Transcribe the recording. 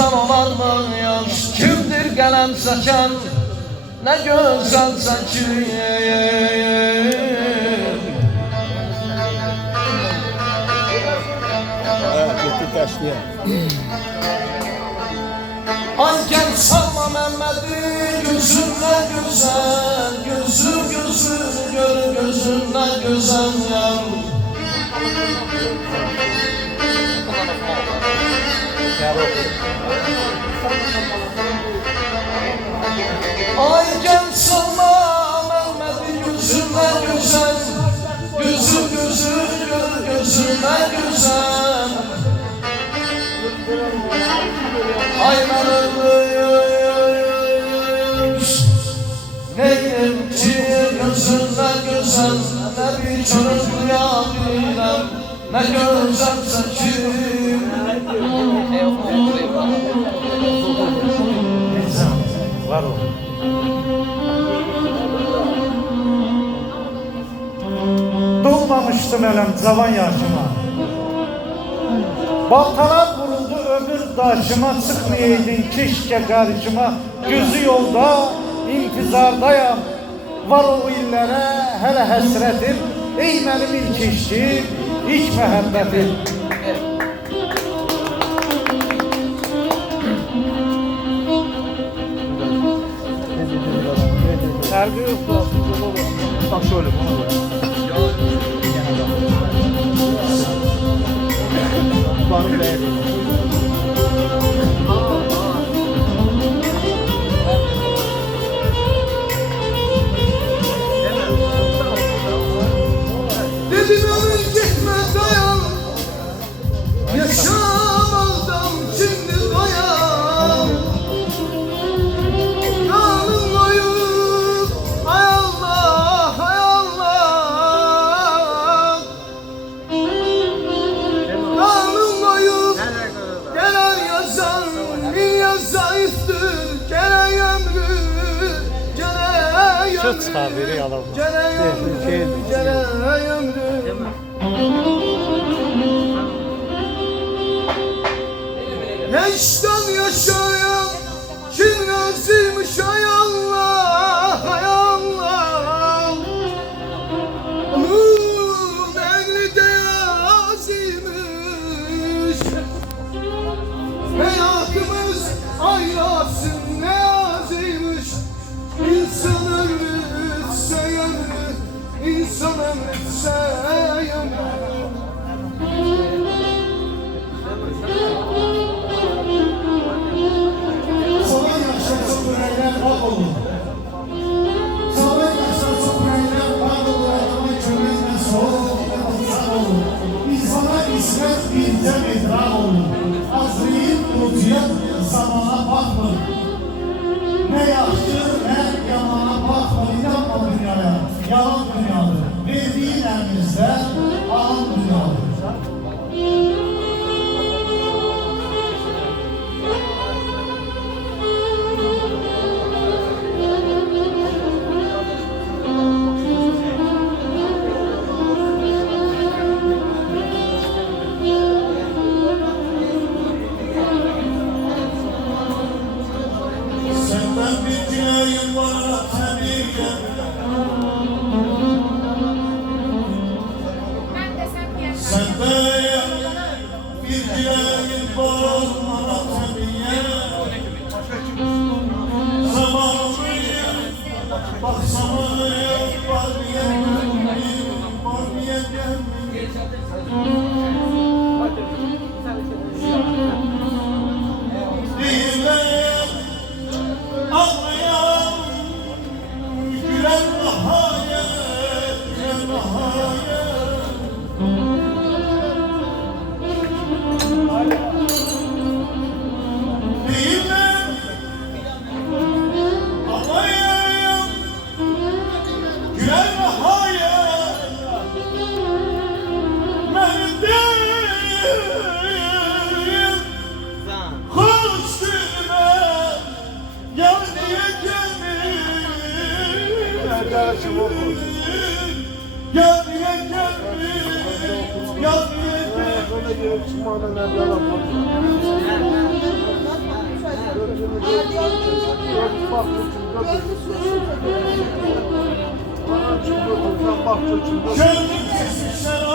insan olar mı yaz? Kimdir qələm çəkən? Nə gözəl çəkir. Ay gel salma Mehmet'i, gözünden güzel, gözü gör, gözünden güzel yar. Ay gel salma Mehmet'i, gözünden güzel, gözü gör, gözünden güzel. Ay ben ölmüş neyim ki gözünden güzel, ne bir çocuk duyabilirim, ne gözüm çekim. Var o. Doğmamıştım elem cavan yaşıma. Baltalar vuruldu ömür daşıma, çıkmayaydın keşke karşıma. Gözü yolda intizardayam, var o illere hele həsrətim. Ey mənim ilk eşkim, ilk məhəbbətim. Sergi yok da bak şöyle bana bak. Barın değeri. Dedim ömür gitme dayan, yaşamazdım şimdi dayan. Kanım koyup hay Allah hay Allah. Kanım koyup gelen yazan dünya zayıftır, gelen ömrü Çok çıkar biri yalan. Yaştan yaşayan kim razıymış hay Allah hay Allah. Onun ehli de azıymış. Hayatımız ayrasın ne azıymış. İnsan ömrütse ömrü, insan ömrütse ömrü. Sabah yaşlar çok yürekler bak olur. Sabah yaşlar çok yürekler bak olur. Adamın kömekle soğuk ve tutsak olur. İnsana ismet bilce idrak olur. Azri'nin ucuya zamana bakma. Ne yaxşı ne yamana bakma. İnanma dünyaya. Yalan dünyadır. Verdiğin elimizde alan dünyadır. Senden bir dileğim var tabiye. Senden bir dileğim var tabiye. Zamanıya bak zamanıya var diye var diye Dileyim ağlayan gülen bahaya gülen bahaya. Dileyim ağlayan gülen bahaya. Ben değilim hoş günüme yar diye geldim. Yar diye geldim. Yar diye geldim. bak kökümde ana kim götürsen bak kökümde. Gönlüm kesmişler